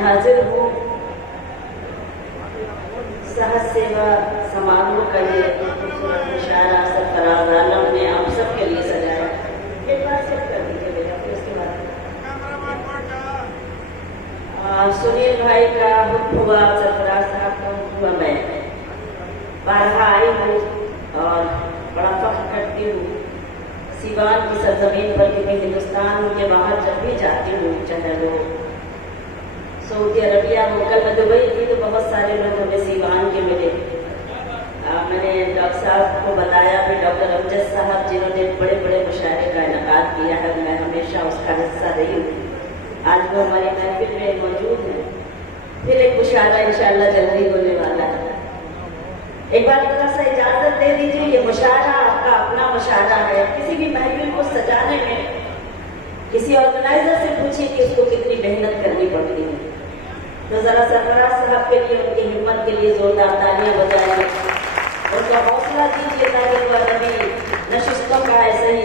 हाजिर हूँ सहज सेवा समारोह का ये खूबसूरत मुशायरा सरफराज आलम ने आप सबके लिए सजाया। एक बार सेट कर दीजिए बेटा, फिर उसके बाद सुनील भाई का हुक्म हुआ, सरफराज साहब का हुक्म हुआ। मैं बारहा आई हूँ और बड़ा फख्र करती हूँ सीवान की सरजमीन पर कि मैं हिंदुस्तान के बाहर जब भी जाती हूँ, चाहे वो सऊदी अरबिया हो, कल मैं दुबई थी तो बहुत सारे लोग मुझे सीवान के मिले। मैंने डॉक्टर साहब को बताया, फिर डॉक्टर अमजद साहब जिन्होंने बड़े बड़े मुशायरे का इनकाद किया है, मैं हमेशा उसका हिस्सा रही हूँ। आज वो हमारी महफिल में मौजूद है। फिर एक मुशायरा इंशाअल्लाह जल्दी होने वाला है। एक बार थोड़ा सा इजाजत दे दीजिए, ये मुशायरा आपका अपना मुशायरा है। किसी भी महफिल को सजाने में किसी ऑर्गेनाइजर से पूछिए कि उसको कितनी मेहनत करनी पड़ती है। तो जरा सरफराज साहब के लिए, उनकी हिम्मत के लिए जोरदार तालियां बजाइए, उनको हौसला दीजिए ताकि वो अदबी नशिस्तों का ऐसे ही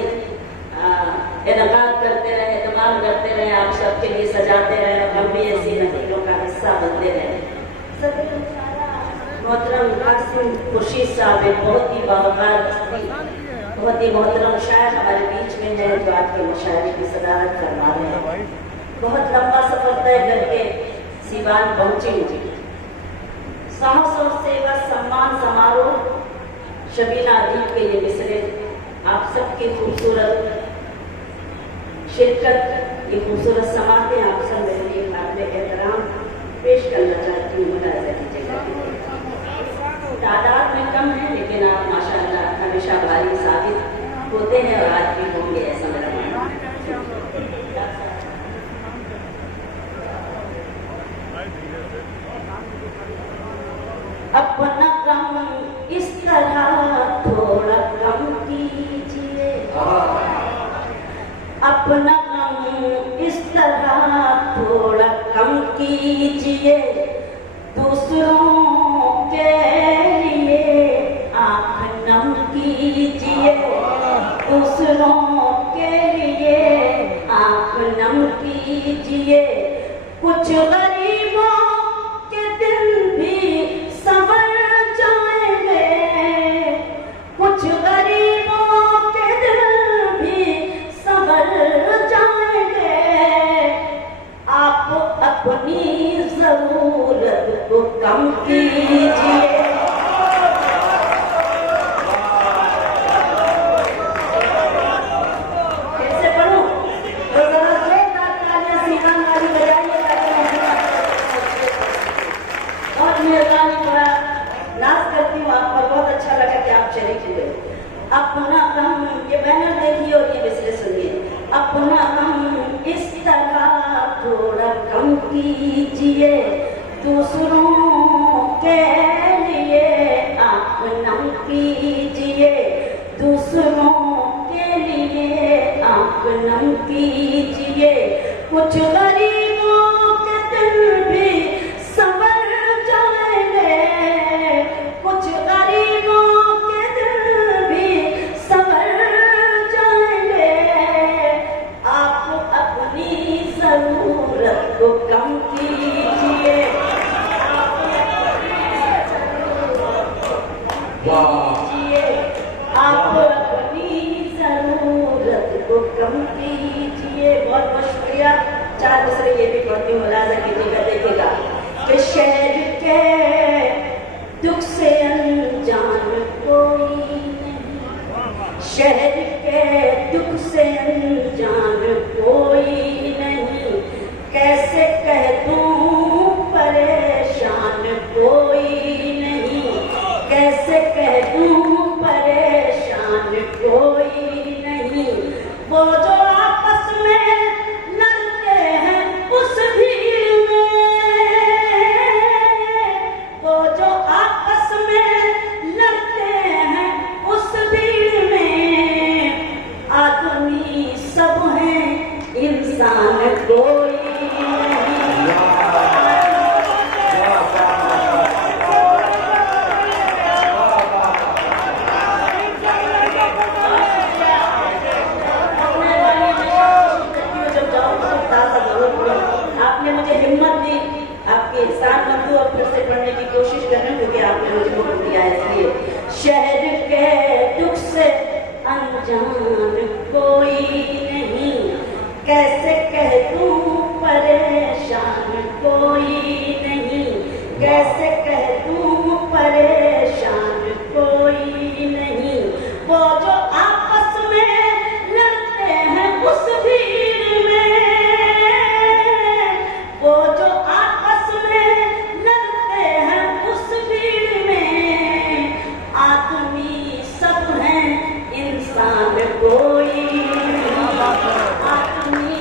इनकाद करते रहे, तमाम करते रहे, आप सबके लिए सजाते रहे, हम भी ऐसी महफिलों का हिस्सा बनते रहे। मोहतरम कासिम खुर्शीद साहब एक बहुत ही बावकार हस्ती, बहुत ही मोहतरम शायर हमारे बीच में है, जो आज के मुशायरे की सदारत करवा रहे हैं। बहुत लंबा सफर तय करके सीवान पहुंची हूँ। साहस और सेवा सम्मान समारोह शबीना अदीब के ये मिसरे आप सबकी खूबसूरत शिरकत, ये खूबसूरत समातें आप सब मेरे लिए काबिल एहतराम पेश करना चाहती हूँ। मुलाहिजा कीजिएगा, तादाद में कम है लेकिन आप माशाअल्लाह हमेशा भारी साबित होते हैं और आज भी होंगे, ऐसा मेरा मानना है। अपना कम इस तरह थोड़ा कम कीजिए, अपना कम इस तरह थोड़ा कम कीजिए, दूसरों के लिए आँख नम कीजिए, दूसरों के लिए आँख नम कीजिए। कुछ गरीबों के दिन भी संवर जाएंगे, कुछ गरीबों के दिन भी संवर जाएंगे। आप अपनी जरूरत को कम कीजिए। कैसे पढ़ूं? तो जरा जोरदार तालियां सीवान वाली बजाइए। बहुत मेहरबानी, थोड़ा नाज करती हूँ आप पर, बहुत अच्छा लगा कि आप शरीक हुए। अपना हम ये बैनर देखिए और ये मिसरे सुनिए। अपना हम इस तरह थोड़ा कम कीजिए, दूसरों के लिए आँख नम कीजिए, दूसरों के लिए आँख नम कीजिए। कुछ गरीबों के दिल भी संवर जाएंगे, कुछ गरीबों के दिल भी संवर जाएंगे। आप अपनी जरूरत को कम कीजिए, आप अपनी जरूरत को कम कीजिए। बहुत बहुत शुक्रिया। चार दूसरे ये भी पढ़ती हूँ, मुलाजा कीजिएगा, देखिएगा कि शहर के दुख से अनजान कोई नहीं, शहर के दुख से अनजान कोई नहीं, कैसे कह दूं परेशान कोई नहीं, कैसे कह दूं परेशान कोई नहीं। वो जो आपस में लड़ते हैं उस भीड़ में, वो जो आपस में लड़ते हैं उस भीड़ में, आदमी सब हैं इंसान कोई आपने मुझे हिम्मत दी आपके एहसान मंद हूँ और फिर से पढ़ने की कोशिश कर रहे हैं क्योंकि आपने मुझे मौका दिया है इसलिए। शहर के दुख से अनजान कोई नहीं, कैसे कह दूं परेशान कोई नहीं, कैसे कह दूं परेशान कोई नहीं। वो जो आपस में लड़ते हैं उस भीड़ में, वो जो आपस में लड़ते हैं उस भीड़ में, आदमी सब हैं इंसान कोई नहीं, आदमी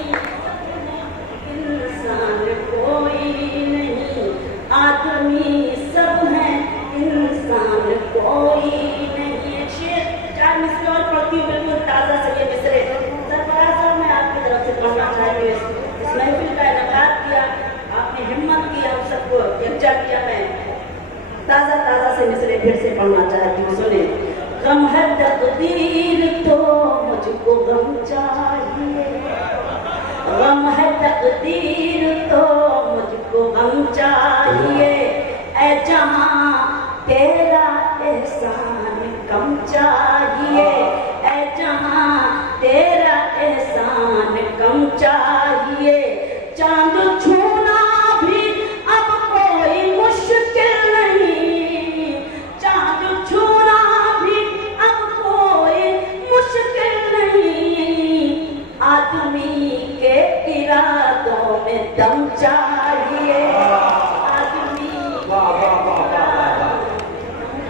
इंसान कोई नहीं, आदमी सब हैं इंसान कोई नहीं। एक शेर 4 मिसरे और पढ़ती हूँ, बिल्कुल ताज़ा से ये मिसरे। सरफराज साहब मैं आपकी तरफ से पढ़ना चाहती हूँ। इस महफिल का इनकाद किया आपने, हिम्मत की, हम सबको यकजा किया। मैं ताज़ा ताज़ा से मिसरे फिर से पढ़ना चाहती हूँ, सुने। गम है तकदीर तो मुझको गम चाहिए, गम है तकदीर तो मुझको गम चाहिए, ऐ जहां तेरा एहसान कम चाहिए, ऐ जहां तेरा एहसान कम चाहिए। चांद छूना भी अब कोई मुश्किल नहीं, चांद छूना भी अब कोई मुश्किल नहीं, आदमी के इरादों में दम चाहिए, आदमी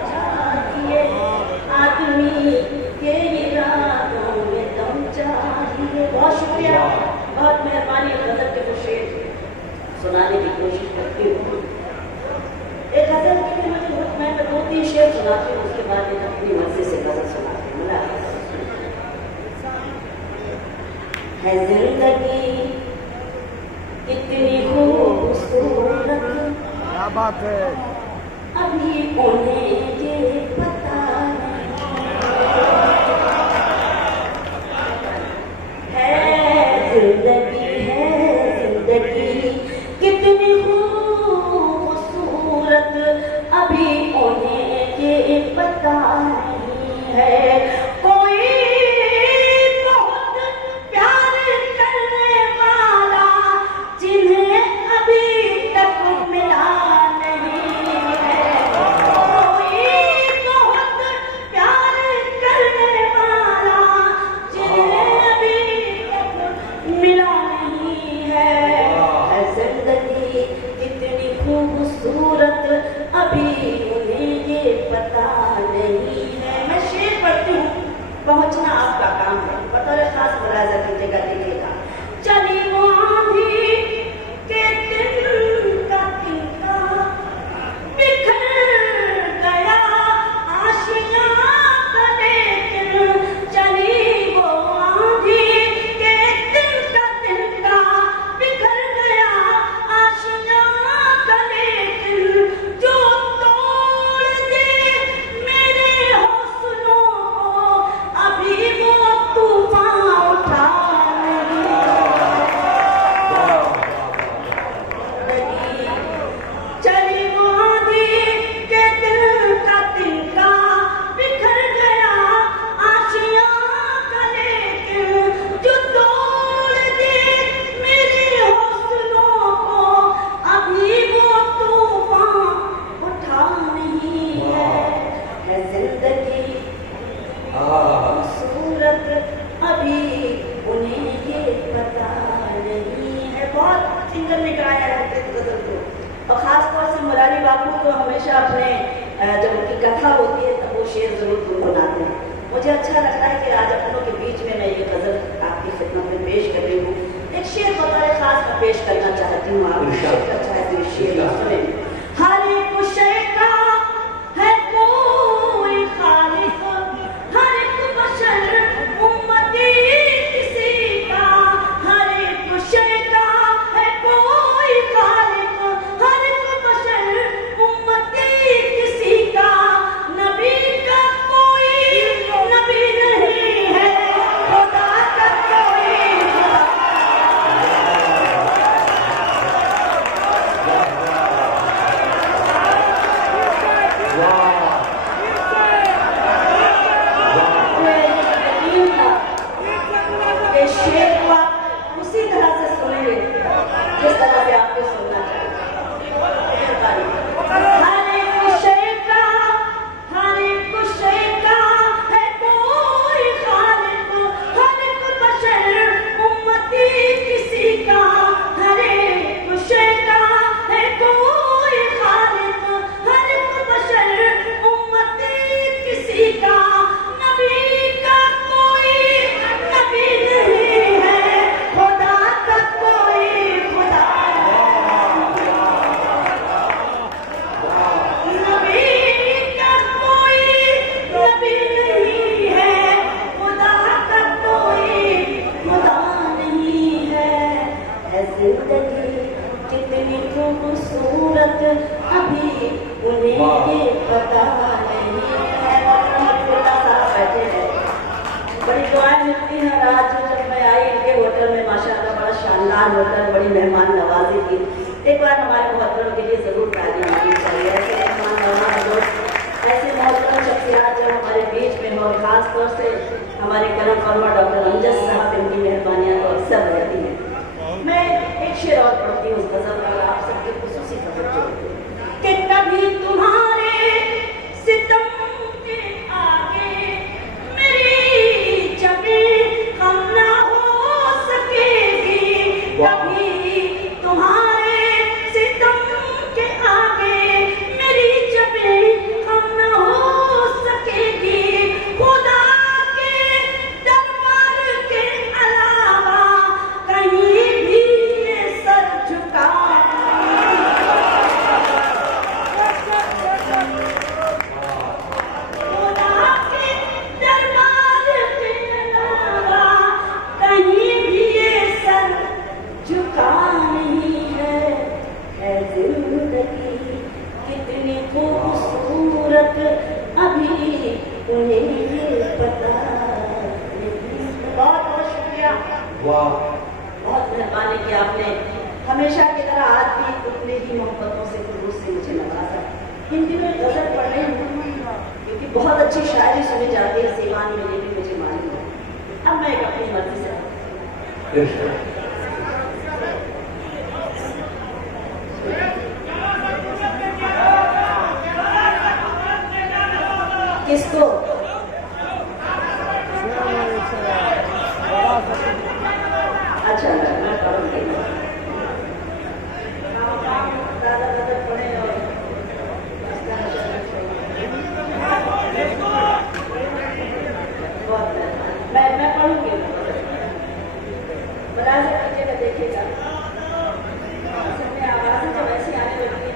चाहिए, आदमी के इरादों में दम चाहिए। बहुत शुक्रिया, बहुत मेहरबानी। गजल के कुछ शेर सुनाने की कोशिश करती हूँ। एक गजल के लिए मैं 2-3 शेर सुनाती हूँ, उसके बाद एक अपनी मर्जी से गजल सुनाती हूँ। है जिंदगी कितनी खूबसूरत, क्या बात है, अभी उन्हें ये पता है, जिंदगी कितनी खूबसूरत, अभी उन्हें ये पता नहीं है। कोई बहुत प्यार करने वाला जिन्हें अभी तक मिला नहीं है, कोई बहुत प्यार करने वाला जिन्हें अभी तक मिला नहीं है। जिंदगी कितनी खूबसूरत, अभी उन्हें ये पता नहीं है। मैं शेर पढ़ती हूँ, पहुँचना आपका काम है, बतौर खास मुलाजा कीजिएगा, देखिएगा। चली वो आंधी के दिन का तिनका, बिखर गया आशियाँ का लेकिन, चली वो आंधी के दिन का तिनका, बिखर गया आशियाँ का लेकिन, जो तोड़ दे मेरे हौसलों को, अभी वो तूफान उठा नहीं। चली वो आंधी के दिल का तिनका, बिखर गया आशियाँ का लेकिन, जो तोड़ दे मेरे हौसलों को, अभी वो तूफान उठा नहीं है जिंदगी खूबसूरत, अभी उन्हें ये पता नहीं है। बहुत सिंगर ने गाया है इस गजल को, और खास तौर से मुरारी बापू तो हमेशा अपने जब उनकी कथा होती है तब वो शेर जरूर गुनगुनाते हैं। मुझे अच्छा लगता है कि आज अपनों के बीच में मैं ये गजल आपकी खिदमत में पेश कर रही हूँ। एक शेर बतौर खास मैं पेश करना चाहती हूँ, आप शेर अच्छा है तो शेर सुने। हर एक शय का है कोई खालिक, हर एक बशर उम्मती किसी का, हर एक शय का है कोई खालिक, हर एक बशर उम्मती किसी का, नबी का कोई नबी नहीं है, खुदा का कोई किस तरह से आपको सुनना चाहिए। हर एक शय का है कोई खालिक, हर एक बशर उम्मती किसी का। हर एक शय का है कोई खालिक, हर एक बशर उम्मती किसी का। नबी का कोई नबी नहीं है, खुदा का कोई खुदा कितनी खूबसूरत अभी उन्हें ये पता नहीं है। बैठे हैं, बड़ी दुआएं मिलती हैं। आज जब मैं आई इनके होटल में माशाल्लाह बड़ा शानदार होटल, बड़ी मेहमान नवाजी की। एक बार हमारे मोहतरम के लिए जरूर तालियां होनी चाहिए। ऐसे मेहमान नवाज लोग, ऐसे मोहतरम शख्सियत जो हमारे बीच में हो, खास तौर से हमारे करम फरमा डॉक्टर अमजद साहब, इनकी मेहरबानियां तो अक्सर रहती हैं। मैं एक शेर और पढ़ती हूँ उस गजल पर, आप सबके खुसूसी तवज्जो कि कभी तुम्हारे सितम के आगे मेरी जबें कम ना हो सकेगी। कभी तुम्हारे सितम के आगे मेरी जबें कम ना हो सकेगी। खुदा के दरबार के अलावा कहीं भी ये सर झुका खूबसूरत अभी उन्हें ये पता नहीं। बहुत बहुत शुक्रिया, बहुत मेहरबानी कि आपने हमेशा की तरह आज भी उतने ही मोहब्बतों से खुलूस से मुझे नवाजा। इन दिनों में गजल पढ़ रही हूँ क्योंकि बहुत अच्छी शायरी सुनी जाती है सीवान में, ये भी मुझे मालूम है। अब मैं एक अपनी मर्जी से किसको अच्छा मैं पढ़ूंगी। पढ़े और मैं पढ़ूंगी। मुलाज़ा कीजिएगा, देखिएगा आवाज़ें जब ऐसी आने लगती है।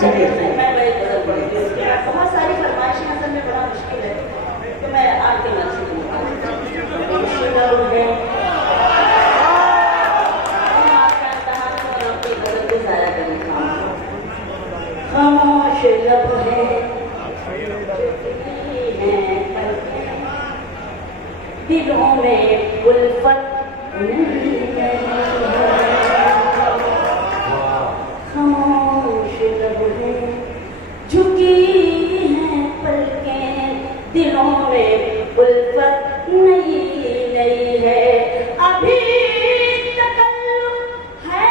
चलिए मैं वही गजल पढ़ूंगी। उसके बाद बहुत सारी फरमाइशें असल में बड़ा मुश्किल है, तो मैं आपके मन से खामोश लब है दिलों में उल्फत नहीं है। खामोश लब है झुकी हैं पलकें, दिलों में उल्फत नहीं है। अभी तकल्लुफ है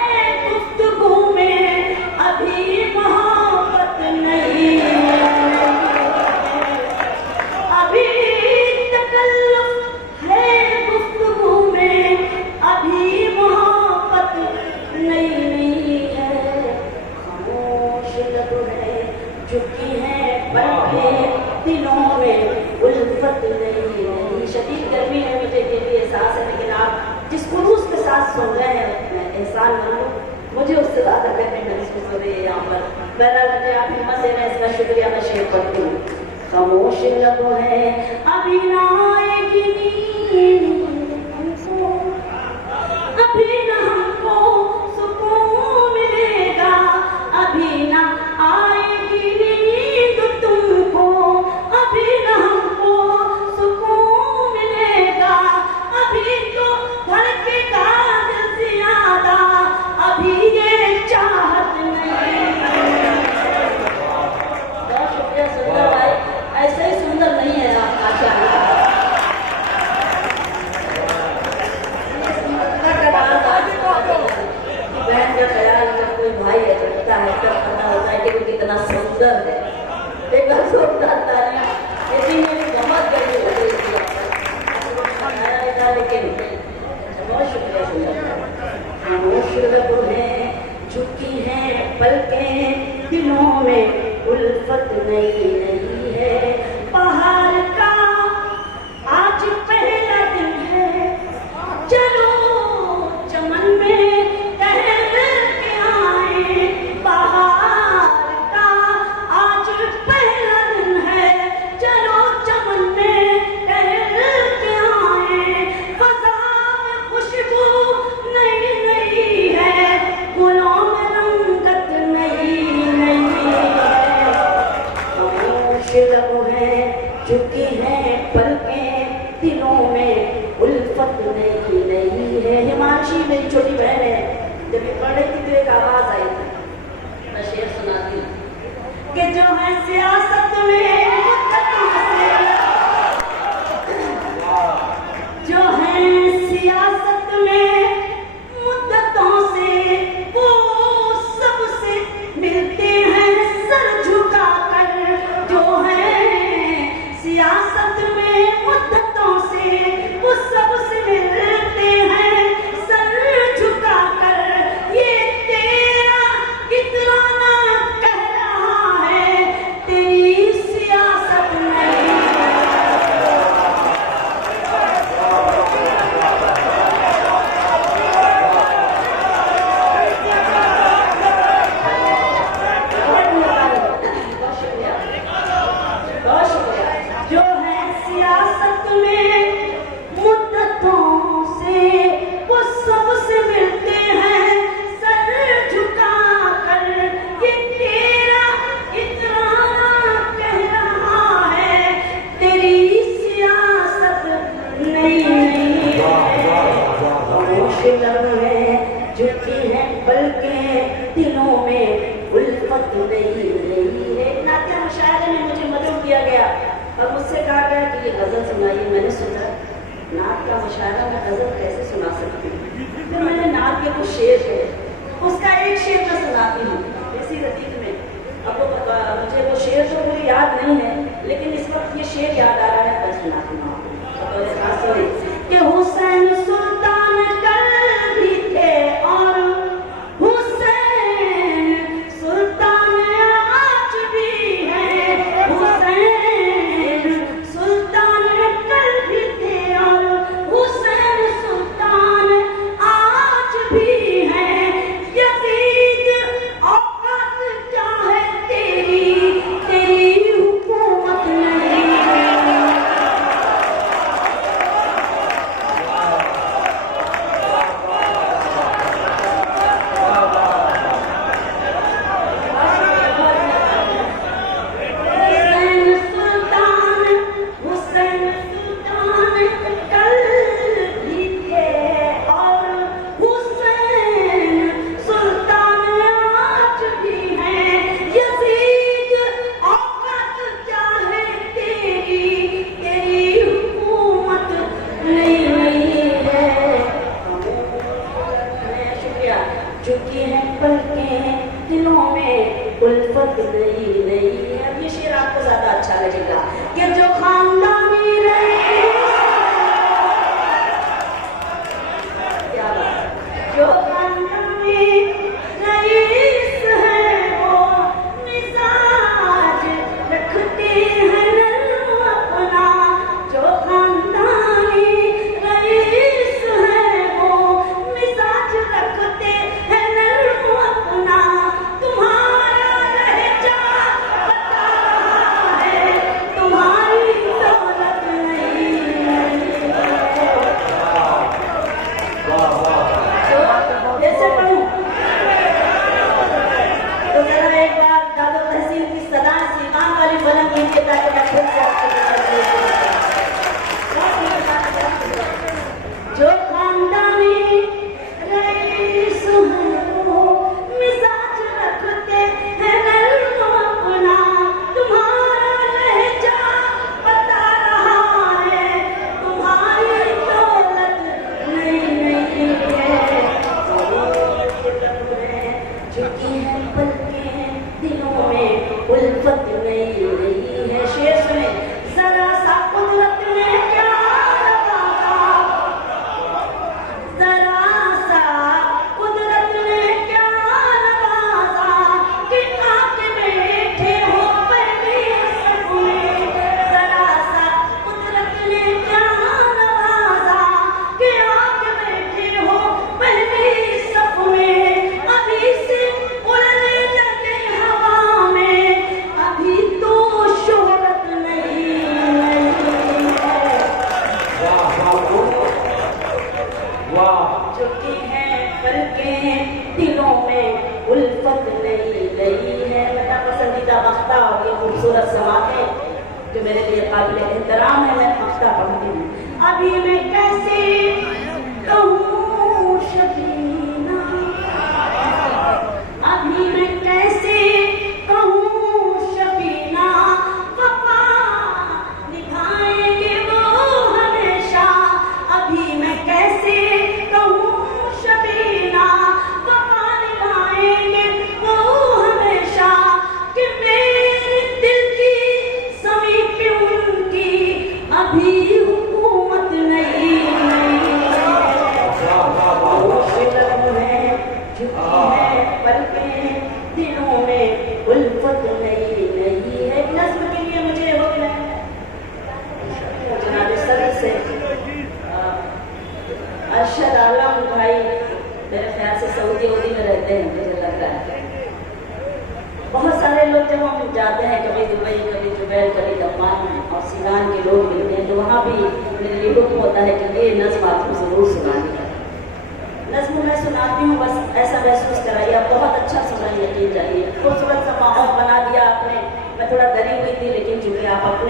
गुफ्तगू में, अभी मोहब्बत नहीं है। अभी तकल्लुफ है गुफ्तगू में, अभी मोहब्बत नहीं है। खामोश लब है झुकी हैं पलकें, दिलों में उल्फत नहीं है। शदीद गर्मी है, मुझे ये भी एहसास है, लेकिन आप जिस खुलूस के साथ सुन रहे हैं मैं एहसान मानो, मुझे उससे ज़्यादा गर्मी महसूस हो रही है यहाँ पर। बहरहाल मुझे आप हिम्मत देना, इसका शुक्रिया। मैं शेर पढ़ती हूँ। खामोश लब है अभी ना आएगी नींद हमको, अभी ना हमको सुकून मिलेगा, अभी ना आएगी नींद तुमको, अभी ना हमको सुकून मिलेगा, अभी तो धड़केगा दिल ज्यादा, अभी ये चाहत नहीं। बहुत शुक्रिया सुंदर भाई। एक बार जोरदार तालियां। ये भी मेरी बहुत गर्मी लग रही थी, आया नहीं था, लेकिन बहुत शुक्रिया सुना। खामोश लब हैं, झुकी हैं पलकें, दिलों में उल्फत नई नई है। बाहर का आज पहला दिन है, चलो चमन में टहल के आए। बाहर का आज पहला दिन है, चलो चमन में टहल के आए। फज़ा में खुशबू नई नई है, गुलों में रंगत नई नई है। खामोश लब हैं, झुकी हैं पलकें, दिलों में उल्फत नई नई है। हिमांशी मेरी छोटी बहन है, जब ये पढ़ रही थी तो एक आवाज आई, मैं शेर सुनाती हूँ कि जो है सियासत में मुद्दतों से, जो है सियासत में मुद्दतों से, वो सबसे मिलते हैं सर झुकाकर। जो है सियासत में मुद्दतों से, वो सबसे मिलते हैं सर झुकाकर। ये तेरा इतराना कह रहा है, तेरी सियासत नहीं। बहुत शुक्रिया, बहुत शुक्रिया। जो है सियासत में मुद्दतों से, वो सबसे मिलते हैं सर झुकाकर। ये तेरा इतराना कह रहा है, तेरी सियासत नहीं है। खामोश लब हैं, झुकी हैं पलकें, दिलों में उल्फत नई नई है। नात्या मुशायरे में मुझे मदद दिया गया और मुझसे कहा गया कि ये गजल सुनाइए। मैंने सोचा नात का मुशायरा मैं गजल कैसे सुना सकती हूँ। फिर मैंने नात के कुछ शेर है, उसका एक शेर मैं सुनाती हूँ इसी रतीब में। अब मुझे वो शेर तो मुझे याद नहीं है, लेकिन इस वक्त ये शेर याद आ रहा है, मैं सुनाती हूँ आपको। कि हुसैन सुल्तान कल भी थे और हुसैन सुल्तान आज भी है। हुसैन सुल्तान कल भी थे और हुसैन सुल्तान आज भी है। यजीद औकात क्या है तेरी, तेरी हुकूमत नहीं। खूबसूरत समा है जो मेरे लिए काबिल एहतराम है। मैं हफ्ता पढ़ती हूँ। अभी मैं कैसे कहूँ शबीना, अभी मैं कैसे कहूँ शबीना, वफा निभाएंगे वो हमेशा। अभी मैं कैसे कहूँ शबीना, वफा निभाएंगे वो हमेशा। कि मेरे दिल की समीप उनकी अभी हुकूमत नहीं है, पलकें दिलों में उल्फत नहीं है। नज़्म के लिए मुझे हो गया जनाब सदर से अरशद आलम भाई, मेरे ख्याल से सऊदी में रहते हैं मुझे लग रहा है। बहुत सारे लोग जब हम जाते हैं कभी दुबई, कभी जुबैल, कभी दम्माम और सीवान के लोग मिलते हैं, तो वहाँ भी मेरे लिए हुक्म होता है कि ये नज़्म आपको ज़रूर सुनानी है। नज़्म मैं सुनाती हूँ, बस ऐसा महसूस कराइए आप बहुत अच्छा सुनाइए, यकीन जाइए। खूबसूरत सा माहौल बना दिया आपने। मैं थोड़ा डरी हुई थी, लेकिन चूंकि आप अपने